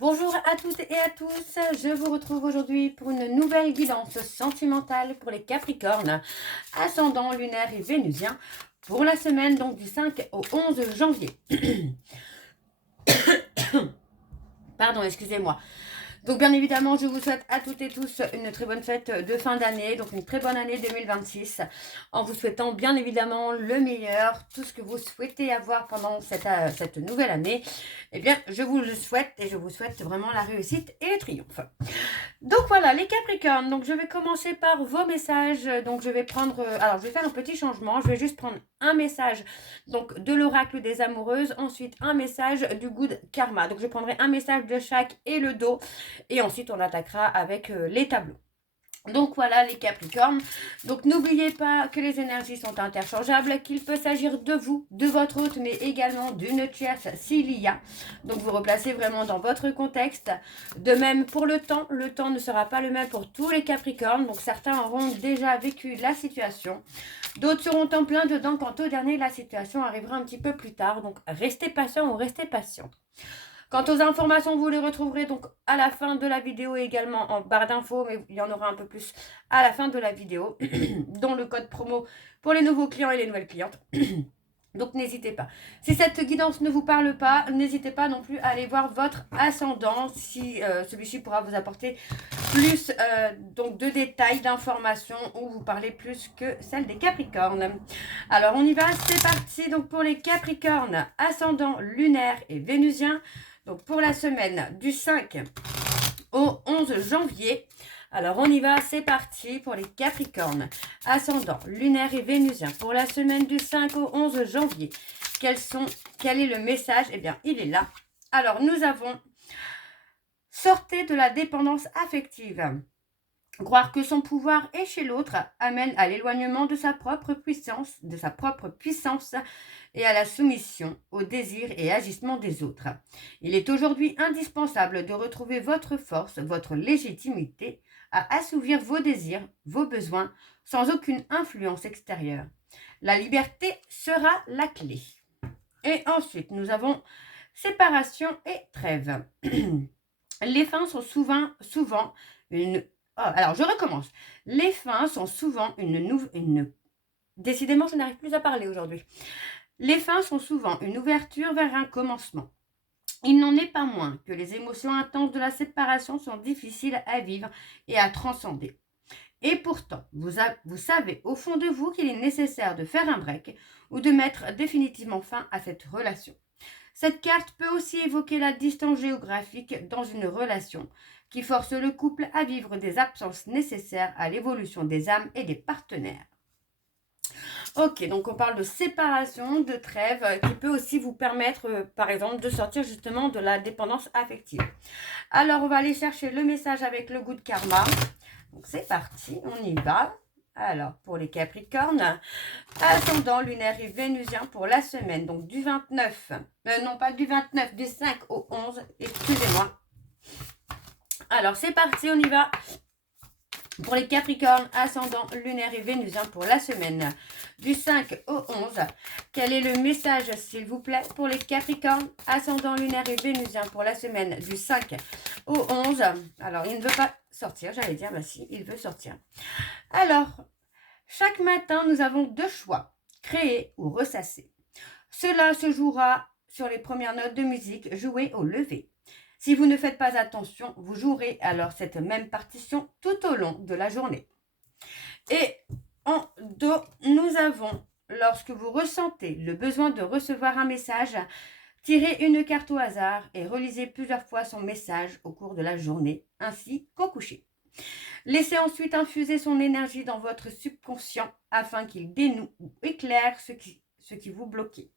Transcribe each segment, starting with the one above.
Bonjour à toutes et à tous, je vous retrouve aujourd'hui pour une nouvelle guidance sentimentale pour les Capricornes, ascendant lunaire et vénusien, pour la semaine donc du 5 au 11 janvier. Pardon, excusez-moi. Donc bien évidemment, je vous souhaite à toutes et tous une très bonne fête de fin d'année, donc une très bonne année 2026, en vous souhaitant bien évidemment le meilleur, tout ce que vous souhaitez avoir pendant cette nouvelle année, eh bien je vous le souhaite et je vous souhaite vraiment la réussite et le triomphe. Donc voilà, les Capricornes, donc je vais commencer par vos messages, donc je vais prendre, alors je vais faire un petit changement, je vais juste prendre un message donc de l'oracle des amoureuses, ensuite un message du good karma, donc je prendrai un message de chaque et le dos, et ensuite on attaquera avec les tableaux. Donc voilà les Capricornes. Donc n'oubliez pas que les énergies sont interchangeables, qu'il peut s'agir de vous, de votre hôte, mais également d'une tierce s'il y a. Donc vous replacez vraiment dans votre contexte. De même pour le temps ne sera pas le même pour tous les Capricornes. Donc certains auront déjà vécu la situation. D'autres seront en plein dedans. Quant au dernier, la situation arrivera un petit peu plus tard. Donc restez patient ou restez patient. Quant aux informations, vous les retrouverez donc à la fin de la vidéo et également en barre d'infos, mais il y en aura un peu plus à la fin de la vidéo, dont le code promo pour les nouveaux clients et les nouvelles clientes. Donc n'hésitez pas. Si cette guidance ne vous parle pas, n'hésitez pas non plus à aller voir votre ascendant, si celui-ci pourra vous apporter plus donc de détails, d'informations, ou vous parlez plus que celle des Capricornes. Alors on y va, c'est parti. Donc pour les Capricornes, ascendant lunaire et vénusien, donc pour la semaine du 5 au 11 janvier. Alors on y va, c'est parti pour les Capricornes, ascendant lunaire et vénusien, pour la semaine du 5 au 11 janvier. Quel est le message? Eh bien, il est là. Alors nous avons sortez de la dépendance affective. Croire que son pouvoir est chez l'autre amène à l'éloignement de sa propre puissance et à la soumission aux désirs et agissements des autres. Il est aujourd'hui indispensable de retrouver votre force, votre légitimité à assouvir vos désirs, vos besoins, sans aucune influence extérieure. La liberté sera la clé. Et ensuite, nous avons séparation et trêve. Les fins sont souvent une... Oh, alors, je recommence. Les fins sont souvent une... Décidément, je n'arrive plus à parler aujourd'hui. Les fins sont souvent une ouverture vers un commencement. Il n'en est pas moins que les émotions intenses de la séparation sont difficiles à vivre et à transcender. Et pourtant, vous savez au fond de vous qu'il est nécessaire de faire un break ou de mettre définitivement fin à cette relation. Cette carte peut aussi évoquer la distance géographique dans une relation qui force le couple à vivre des absences nécessaires à l'évolution des âmes et des partenaires. Ok, donc on parle de séparation, de trêve, qui peut aussi vous permettre, par exemple, de sortir justement de la dépendance affective. Alors, on va aller chercher le message avec le good karma. Donc, c'est parti, on y va. Alors, pour les Capricornes, ascendant lunaire et vénusien pour la semaine, donc du 29, non pas du 29, du 5 au 11, excusez-moi. Alors, c'est parti, on y va. Pour les Capricornes, ascendant lunaire et vénusien pour la semaine du 5 au 11. Quel est le message, s'il vous plaît, pour les Capricornes, ascendant lunaire et vénusien pour la semaine du 5 au 11. Alors, il ne veut pas sortir, j'allais dire, bah si, il veut sortir. Alors, chaque matin, nous avons deux choix, créer ou ressasser. Cela se jouera sur les premières notes de musique jouées au lever. Si vous ne faites pas attention, vous jouerez alors cette même partition tout au long de la journée. Et en dos, nous avons, lorsque vous ressentez le besoin de recevoir un message, tirez une carte au hasard et relisez plusieurs fois son message au cours de la journée, ainsi qu'au coucher. Laissez ensuite infuser son énergie dans votre subconscient afin qu'il dénoue ou éclaire ce qui vous bloquait.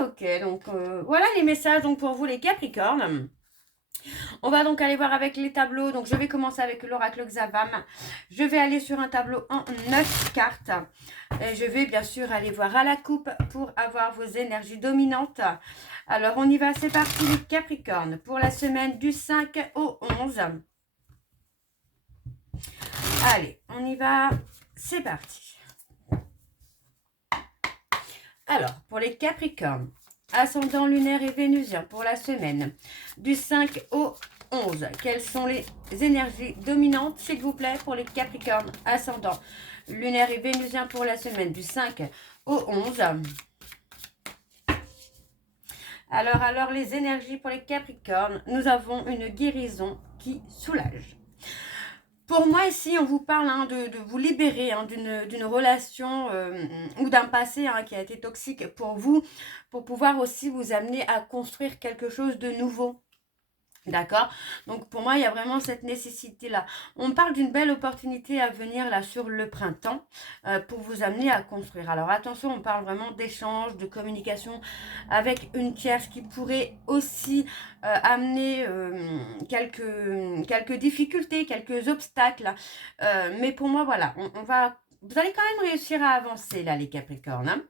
Ok, donc voilà les messages donc pour vous les Capricornes. On va donc aller voir avec les tableaux. Donc je vais commencer avec l'oracle Xavam. Je vais aller sur un tableau en 9 cartes. Et je vais bien sûr aller voir à la coupe pour avoir vos énergies dominantes. Alors on y va, c'est parti les Capricornes pour la semaine du 5 au 11. Allez, on y va, c'est parti. Alors, pour les Capricornes, ascendant lunaire et vénusien pour la semaine du 5 au 11. Quelles sont les énergies dominantes, s'il vous plaît, pour les Capricornes, ascendant lunaire et vénusien pour la semaine du 5 au 11. Alors, les énergies pour les Capricornes, nous avons une guérison qui soulage. Pour moi, ici, on vous parle de vous libérer d'une relation ou d'un passé qui a été toxique pour vous, pour pouvoir aussi vous amener à construire quelque chose de nouveau. D'accord? Donc, pour moi, il y a vraiment cette nécessité-là. On parle d'une belle opportunité à venir, là, sur le printemps, pour vous amener à construire. Alors, attention, on parle vraiment d'échange, de communication avec une tierce qui pourrait aussi amener quelques difficultés, quelques obstacles. Mais pour moi, voilà, vous allez quand même réussir à avancer, là, les Capricornes, hein.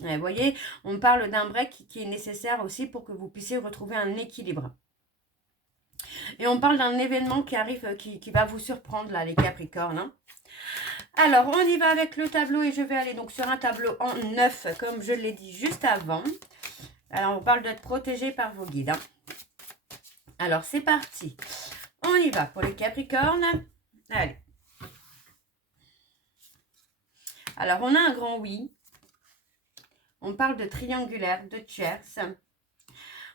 Vous voyez, on parle d'un break qui est nécessaire aussi pour que vous puissiez retrouver un équilibre. Et on parle d'un événement qui arrive, qui va vous surprendre, là, les Capricornes, hein. Alors, on y va avec le tableau et je vais aller donc sur un tableau en 9, comme je l'ai dit juste avant. Alors, on parle d'être protégé par vos guides, hein. Alors, c'est parti. On y va pour les Capricornes. Allez. Alors, on a un grand oui. On parle de triangulaire, de tierce.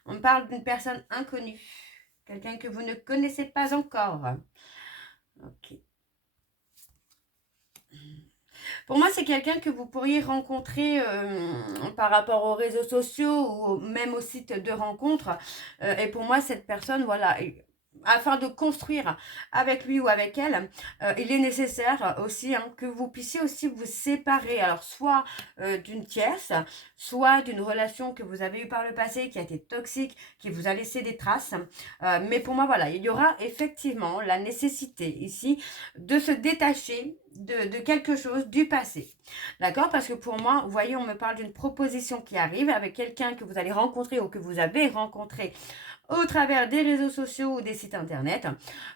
On parle d'une personne inconnue. Quelqu'un que vous ne connaissez pas encore. Ok. Pour moi, c'est quelqu'un que vous pourriez rencontrer par rapport aux réseaux sociaux ou même au site de rencontre. Et pour moi, cette personne, voilà, afin de construire avec lui ou avec elle, il est nécessaire aussi que vous puissiez aussi vous séparer. Alors, soit d'une tierce, soit d'une relation que vous avez eue par le passé qui a été toxique, qui vous a laissé des traces. Mais pour moi, voilà, il y aura effectivement la nécessité ici de se détacher de quelque chose du passé. D'accord? Parce que pour moi, vous voyez, on me parle d'une proposition qui arrive avec quelqu'un que vous allez rencontrer ou que vous avez rencontré au travers des réseaux sociaux ou des sites internet.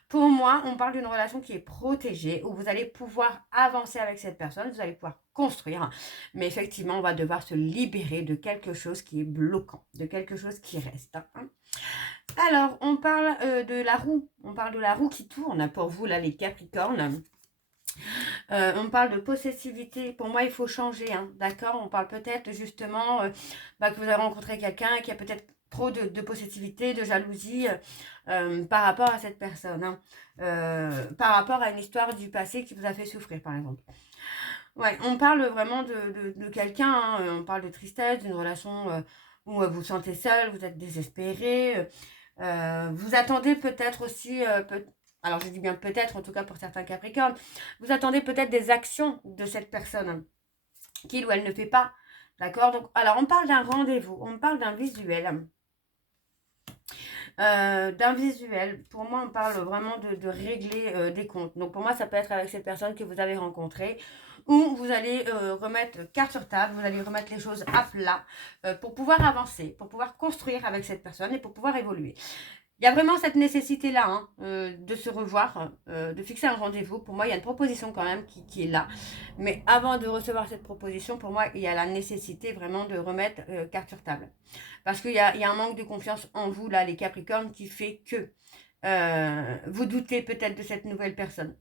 Pour moi, on parle d'une relation qui est protégée, où vous allez pouvoir avancer avec cette personne, vous allez pouvoir construire. Mais effectivement, on va devoir se libérer de quelque chose qui est bloquant, de quelque chose qui reste, hein. Alors, on parle de la roue. On parle de la roue qui tourne pour vous, là, les Capricornes. On parle de possessivité. Pour moi, il faut changer, hein, d'accord? On parle peut-être justement que vous avez rencontré quelqu'un qui a peut-être trop de possessivité, de jalousie par rapport à cette personne, hein. Par rapport à une histoire du passé qui vous a fait souffrir, par exemple. Ouais, on parle vraiment de quelqu'un, hein, on parle de tristesse, d'une relation où vous vous sentez seul, vous êtes désespéré. Vous attendez peut-être aussi, alors je dis bien peut-être, en tout cas pour certains Capricornes, vous attendez peut-être des actions de cette personne qu'il ou elle ne fait pas. D'accord? Donc, alors on parle d'un rendez-vous, on parle d'un visuel. D'un visuel. Pour moi, on parle vraiment de régler des comptes. Donc, pour moi, ça peut être avec cette personne que vous avez rencontrée, où vous allez remettre carte sur table, vous allez remettre les choses à plat pour pouvoir avancer, pour pouvoir construire avec cette personne et pour pouvoir évoluer. Il y a vraiment cette nécessité-là, hein, de se revoir, de fixer un rendez-vous. Pour moi, il y a une proposition quand même qui est là. Mais avant de recevoir cette proposition, pour moi, il y a la nécessité vraiment de remettre carte sur table. Parce qu'il y a un manque de confiance en vous, là, les Capricornes, qui fait que vous doutez peut-être de cette nouvelle personne.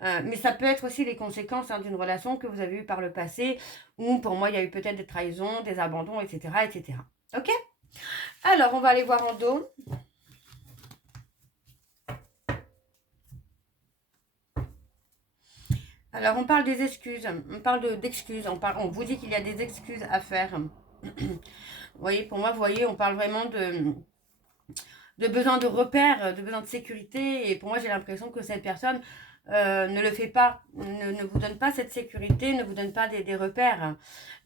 Mais ça peut être aussi les conséquences d'une relation que vous avez eue par le passé, où pour moi, il y a eu peut-être des trahisons, des abandons, etc. etc. Ok? Alors, on va aller voir en dos. Alors, on parle des excuses, on parle d'excuses, on vous dit qu'il y a des excuses à faire. Vous voyez, pour moi, vous voyez, on parle vraiment de besoin de repères, de besoin de sécurité. Et pour moi, j'ai l'impression que cette personne ne le fait pas, ne vous donne pas cette sécurité, ne vous donne pas des repères.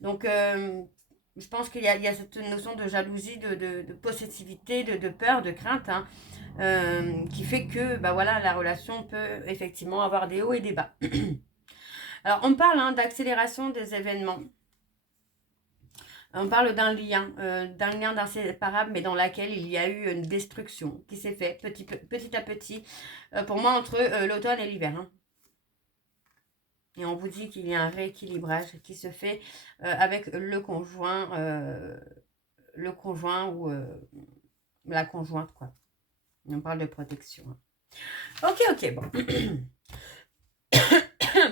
Donc, je pense qu'il y a cette notion de jalousie, de possessivité, de peur, de crainte, hein, qui fait que voilà, la relation peut effectivement avoir des hauts et des bas. Alors, on parle d'accélération des événements. On parle d'un lien d'inséparable, mais dans laquelle il y a eu une destruction qui s'est faite petit à petit, pour moi, entre l'automne et l'hiver, hein. Et on vous dit qu'il y a un rééquilibrage qui se fait avec le conjoint le conjoint ou la conjointe, quoi. On parle de protection. Ok, bon.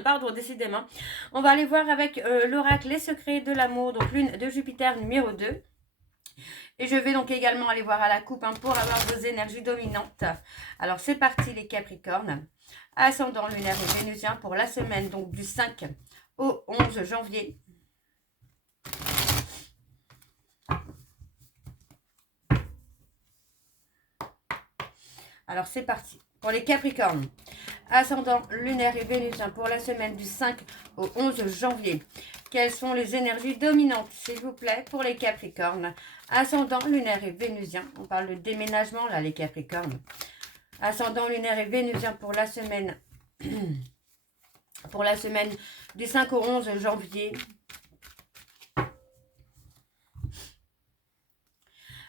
Pardon, décidément. On va aller voir avec l'oracle Les secrets de l'amour, donc lune de Jupiter numéro 2. Et je vais donc également aller voir à la coupe pour avoir vos énergies dominantes. Alors c'est parti les Capricornes. Ascendant lunaire et vénusien pour la semaine donc du 5 au 11 janvier. Alors c'est parti. Pour les Capricornes, ascendant lunaire et vénusien pour la semaine du 5 au 11 janvier. Quelles sont les énergies dominantes, s'il vous plaît, pour les Capricornes? Ascendant lunaire et vénusien. On parle de déménagement, là, les Capricornes. Ascendant lunaire et vénusien pour la semaine, du 5 au 11 janvier.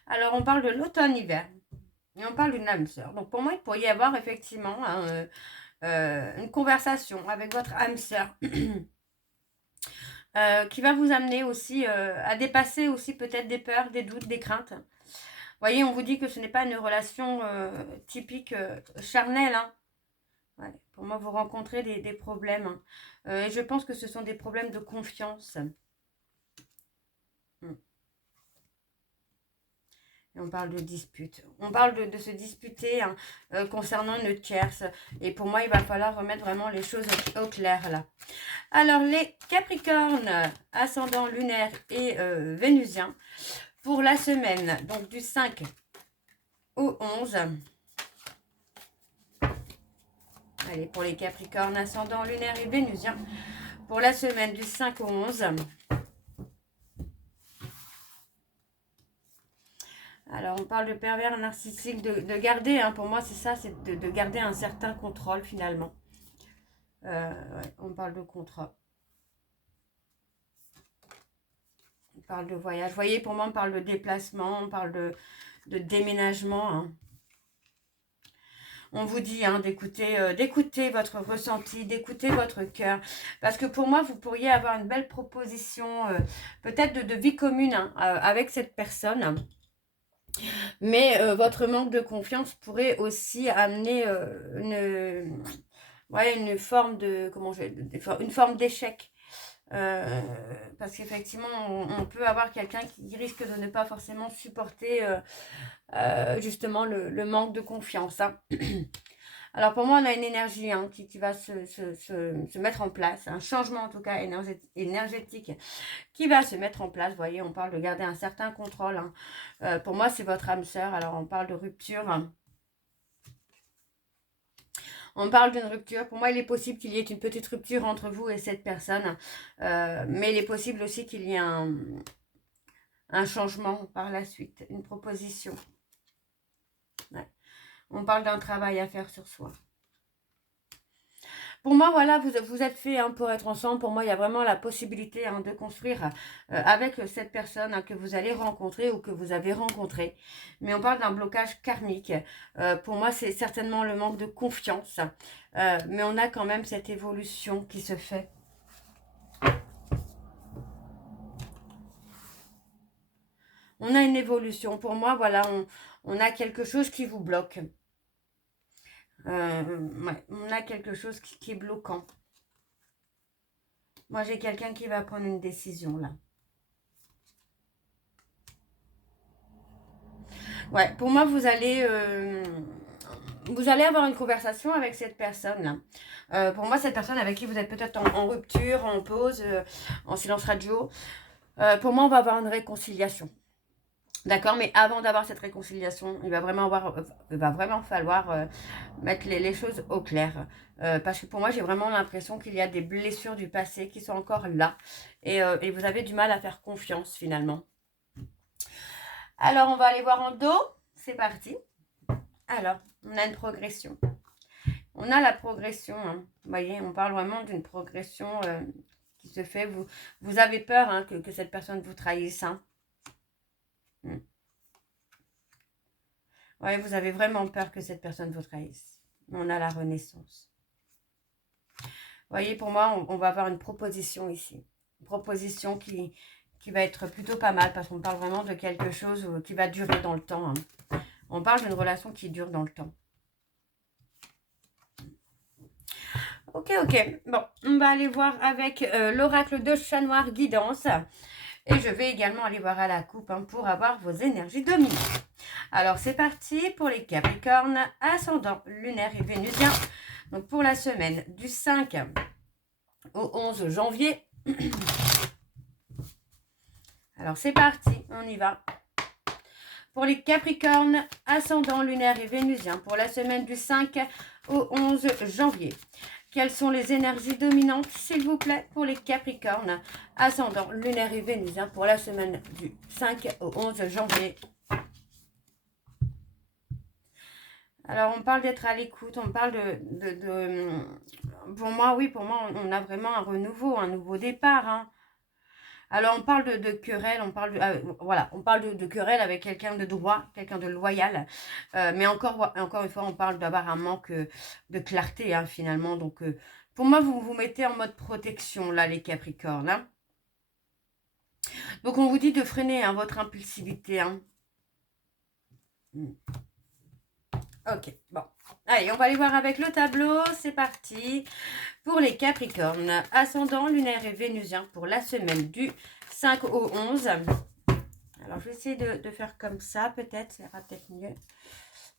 Alors, on parle de l'automne-hiver. Et on parle d'une âme sœur. Donc, pour moi, il pourrait y avoir effectivement une conversation avec votre âme sœur. Qui va vous amener aussi à dépasser aussi peut-être des peurs, des doutes, des craintes. Vous voyez, on vous dit que ce n'est pas une relation typique charnelle. Hein. Ouais, pour moi, vous rencontrez des problèmes. Hein. Et je pense que ce sont des problèmes de confiance. Et on parle de dispute. On parle de se disputer hein, concernant une tierce. Et pour moi, il va falloir remettre vraiment les choses au clair là. Alors, les Capricornes, ascendant lunaire et vénusien, pour la semaine, donc du 5 au 11. Allez, pour les Capricornes, ascendant lunaire et vénusien, pour la semaine du 5 au 11. Alors, on parle de pervers narcissique, de garder, hein, pour moi, c'est ça, c'est de garder un certain contrôle, finalement. Ouais, on parle de contrat. On parle de voyage. Vous voyez, pour moi, on parle de déplacement, on parle de déménagement. Hein. On vous dit hein, d'écouter votre ressenti, d'écouter votre cœur. Parce que pour moi, vous pourriez avoir une belle proposition, peut-être de vie commune hein, avec cette personne. Mais votre manque de confiance pourrait aussi amener une forme de une forme d'échec. Parce qu'effectivement, on peut avoir quelqu'un qui risque de ne pas forcément supporter justement le manque de confiance. Hein. Alors pour moi, on a une énergie hein, qui va se mettre en place, un changement en tout cas énergétique qui va se mettre en place. Vous voyez, on parle de garder un certain contrôle. Hein. Pour moi, c'est votre âme sœur. Alors on parle de rupture. Hein. On parle d'une rupture. Pour moi, il est possible qu'il y ait une petite rupture entre vous et cette personne. Mais il est possible aussi qu'il y ait un changement par la suite, une proposition. Ouais. On parle d'un travail à faire sur soi. Pour moi, voilà, vous êtes fait hein, pour être ensemble. Pour moi, il y a vraiment la possibilité hein, de construire avec cette personne hein, que vous allez rencontrer ou que vous avez rencontré. Mais on parle d'un blocage karmique. Pour moi, c'est certainement le manque de confiance. Mais on a quand même cette évolution qui se fait. On a une évolution. Pour moi, voilà, on a quelque chose qui vous bloque. Ouais, on a quelque chose qui est bloquant. Moi, j'ai quelqu'un qui va prendre une décision, là. Ouais, pour moi, vous allez avoir une conversation avec cette personne-là. Pour moi, cette personne avec qui vous êtes peut-être en rupture, en pause, en silence radio. Pour moi, on va avoir une réconciliation. D'accord, mais avant d'avoir cette réconciliation, il va vraiment falloir mettre les choses au clair. Parce que pour moi, j'ai vraiment l'impression qu'il y a des blessures du passé qui sont encore là. Et vous avez du mal à faire confiance finalement. Alors, on va aller voir en dos. C'est parti. Alors, on a une progression. On a la progression. Hein. Vous voyez, on parle vraiment d'une progression qui se fait. Vous avez peur hein, que cette personne vous trahisse. Hein. Ouais, vous avez vraiment peur que cette personne vous trahisse. On a la renaissance. Vous voyez, pour moi, on va avoir une proposition ici. Une proposition qui qui va être plutôt pas mal parce qu'on parle vraiment de quelque chose qui va durer dans le temps. Hein. On parle d'une relation qui dure dans le temps. Ok, ok. Bon, on va aller voir avec l'oracle de Chat Noir Guidance. Et je vais également aller voir à la coupe hein, pour avoir vos énergies dominantes. Alors, c'est parti pour les Capricornes, ascendant lunaire et vénusien. Donc, pour la semaine du 5 au 11 janvier. Alors, c'est parti, on y va. Pour les Capricornes, ascendant lunaire et vénusien, pour la semaine du 5 au 11 janvier. Quelles sont les énergies dominantes, s'il vous plaît, pour les Capricornes, ascendant lunaire et vénusien, pour la semaine du 5 au 11 janvier. Alors, on parle d'être à l'écoute, on parle Pour moi, oui, pour moi, on a vraiment un renouveau, un nouveau départ. Hein. Alors, on parle de querelle, on parle voilà, on parle de querelle avec quelqu'un de droit, quelqu'un de loyal. Mais encore une fois, on parle d'avoir un manque de clarté, hein, finalement. Donc, pour moi, vous vous mettez en mode protection, là, les Capricornes. Hein. Donc, on vous dit de freiner hein, votre impulsivité. Hein. Ok, bon. Allez, on va aller voir avec le tableau. C'est parti. Pour les Capricornes, ascendant lunaire et vénusien pour la semaine du 5 au 11. Alors, je vais essayer de faire comme ça, peut-être. Ça ira peut-être mieux.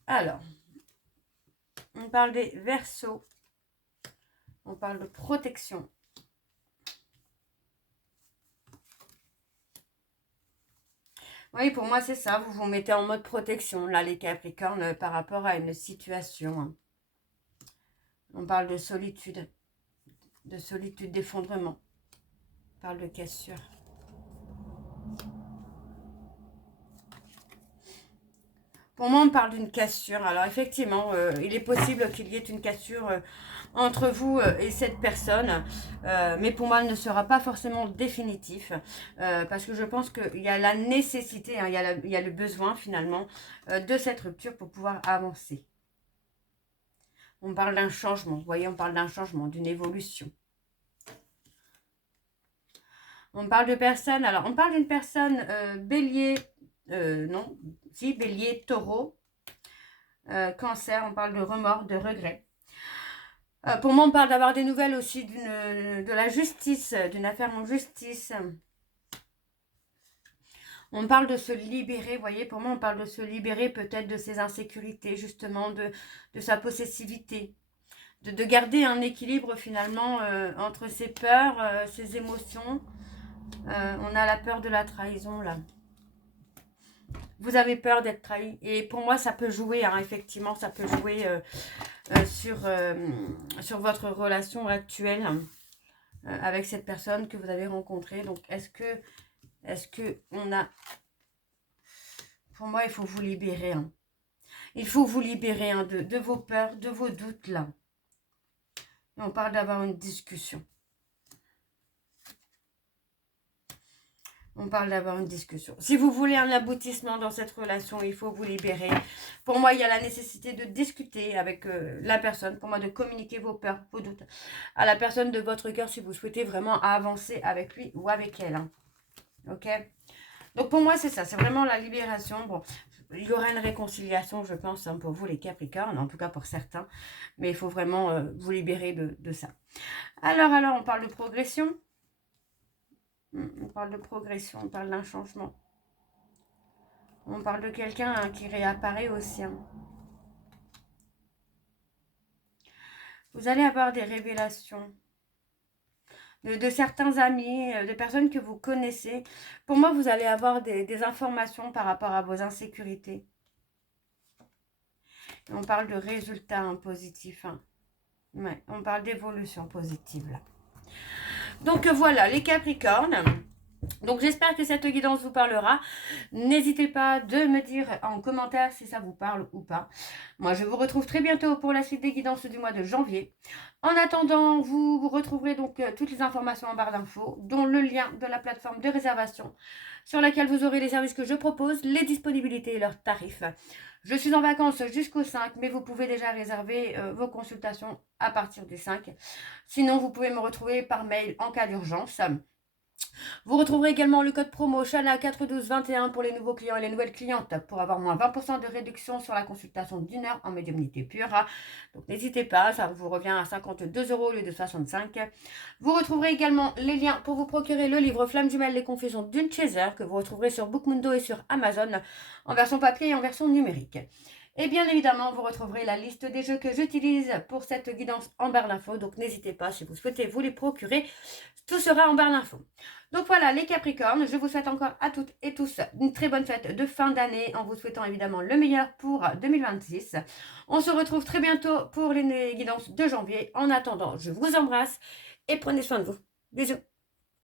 Alors, on parle des Verseaux. On parle de protection. Oui, pour moi, c'est ça. Vous vous mettez en mode protection, là, les Capricornes, par rapport à une situation. On parle de solitude, d'effondrement. On parle de cassure. Pour moi, on parle d'une cassure. Alors, effectivement, il est possible qu'il y ait une cassure entre vous et cette personne. Mais pour moi, elle ne sera pas forcément définitif. Parce que je pense qu'il y a la nécessité, hein, il y a le besoin, finalement, de cette rupture pour pouvoir avancer. On parle d'un changement. Vous voyez, on parle d'un changement, d'une évolution. On parle de personnes. Alors, on parle d'une personne bélier. Non, si, bélier, taureau. Cancer, on parle de remords, de regrets. Pour moi, on parle d'avoir des nouvelles aussi de la justice, d'une affaire en justice. On parle de se libérer, vous voyez, pour moi, on parle de se libérer peut-être de ses insécurités, justement, de sa possessivité. De garder un équilibre, finalement, entre ses peurs, ses émotions. On a la peur de la trahison, là. Vous avez peur d'être trahi. Et pour moi, ça peut jouer, hein, effectivement, ça peut jouer sur votre relation actuelle avec cette personne que vous avez rencontrée. Donc, est-ce que on a... Pour moi, il faut vous libérer. Hein. Il faut vous libérer hein, de vos peurs, de vos doutes, là. Et on parle d'avoir une discussion. On parle d'avoir une discussion. Si vous voulez un aboutissement dans cette relation, il faut vous libérer. Pour moi, il y a la nécessité de discuter avec la personne. Pour moi, de communiquer vos peurs, vos doutes à la personne de votre cœur si vous souhaitez vraiment avancer avec lui ou avec elle. Hein. Ok? Donc, pour moi, c'est ça. C'est vraiment la libération. Bon, il y aura une réconciliation, je pense, hein, pour vous, les Capricornes. En tout cas, pour certains. Mais il faut vraiment vous libérer de ça. Alors, on parle de progression. On parle de progression, on parle d'un changement. On parle de quelqu'un hein, qui réapparaît aussi. Hein. Vous allez avoir des révélations de certains amis, de personnes que vous connaissez. Pour moi, vous allez avoir des informations par rapport à vos insécurités. Et on parle de résultats hein, positifs. Hein. Ouais, on parle d'évolution positive là. Donc voilà, les Capricornes. Donc j'espère que cette guidance vous parlera. N'hésitez pas de me dire en commentaire si ça vous parle ou pas. Moi je vous retrouve très bientôt pour la suite des guidances du mois de janvier. En attendant, vous retrouverez donc toutes les informations en barre d'infos, dont le lien de la plateforme de réservation sur laquelle vous aurez les services que je propose, les disponibilités et leurs tarifs. Je suis en vacances jusqu'au 5, mais vous pouvez déjà réserver vos consultations à partir du 5. Sinon, vous pouvez me retrouver par mail en cas d'urgence. Vous retrouverez également le code promo Chana41221 pour les nouveaux clients et les nouvelles clientes pour avoir moins 20% de réduction sur la consultation d'une heure en médiumnité pure. Donc n'hésitez pas, ça vous revient à 52 € au lieu de 65. Vous retrouverez également les liens pour vous procurer le livre Flamme jumelle, les confusions d'une Chaser que vous retrouverez sur Bookmundo et sur Amazon en version papier et en version numérique. Et bien évidemment, vous retrouverez la liste des jeux que j'utilise pour cette guidance en barre d'infos. Donc n'hésitez pas, si vous souhaitez vous les procurer, tout sera en barre d'infos. Donc voilà les Capricornes, je vous souhaite encore à toutes et tous une très bonne fête de fin d'année en vous souhaitant évidemment le meilleur pour 2026. On se retrouve très bientôt pour les guidances de janvier. En attendant, je vous embrasse et prenez soin de vous. Bisous.